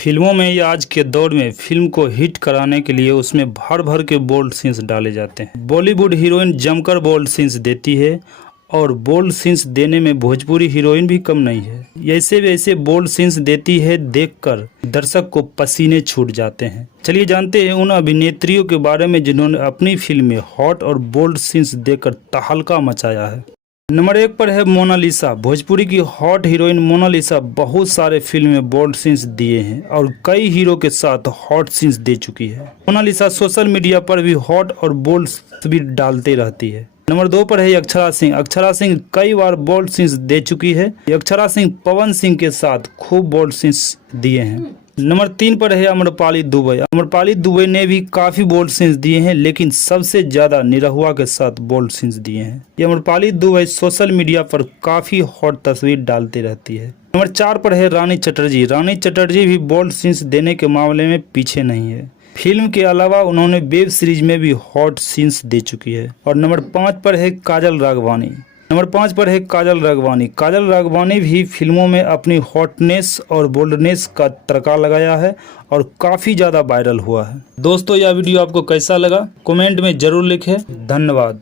फिल्मों में या आज के दौर में फिल्म को हिट कराने के लिए उसमें भर भर के बोल्ड सीन्स डाले जाते हैं। बॉलीवुड हीरोइन जमकर बोल्ड सीन्स देती है और बोल्ड सीन्स देने में भोजपुरी हीरोइन भी कम नहीं है। ऐसे वैसे बोल्ड सीन्स देती है, देखकर दर्शक को पसीने छूट जाते हैं। चलिए जानते हैं उन अभिनेत्रियों के बारे में जिन्होंने अपनी फिल्म में हॉट और बोल्ड सीन्स देकर तहलका मचाया है। नंबर 1 पर है मोनालिसा। भोजपुरी की हॉट हीरोइन मोनालिसा बहुत सारे फिल्म में बोल्ड सीन्स दिए हैं और कई हीरो के साथ हॉट सीन्स दे चुकी है। मोनालिसा सोशल मीडिया पर भी हॉट और बोल्ड तस्वीर डालती रहती है। नंबर 2 पर है अक्षरा सिंह। अक्षरा सिंह कई बार बोल्ड सीन्स दे चुकी है। अक्षरा सिंह पवन सिंह के साथ खूब बोल्ड सीन्स दिए हैं। नंबर 3 पर है आम्रपाली दुबे। आम्रपाली दुबे ने भी काफी बोल्ड सीन्स दिए हैं, लेकिन सबसे ज्यादा निरहुआ के साथ बोल्ड सीन्स दिए हैं। ये आम्रपाली दुबे सोशल मीडिया पर काफी हॉट तस्वीर डालती रहती है। नंबर 4 पर है रानी चटर्जी। रानी चटर्जी भी बोल्ड सीन्स देने के मामले में पीछे नहीं है। फिल्म के अलावा उन्होंने वेब सीरीज में भी हॉट सीन्स दे चुकी है। और नंबर 5 पर है काजल राघवानी। नंबर 5 पर है काजल राघवानी। काजल राघवानी भी फिल्मों में अपनी हॉटनेस और बोल्डनेस का तड़का लगाया है और काफ़ी ज़्यादा वायरल हुआ है। दोस्तों, यह वीडियो आपको कैसा लगा कमेंट में ज़रूर लिखें। धन्यवाद।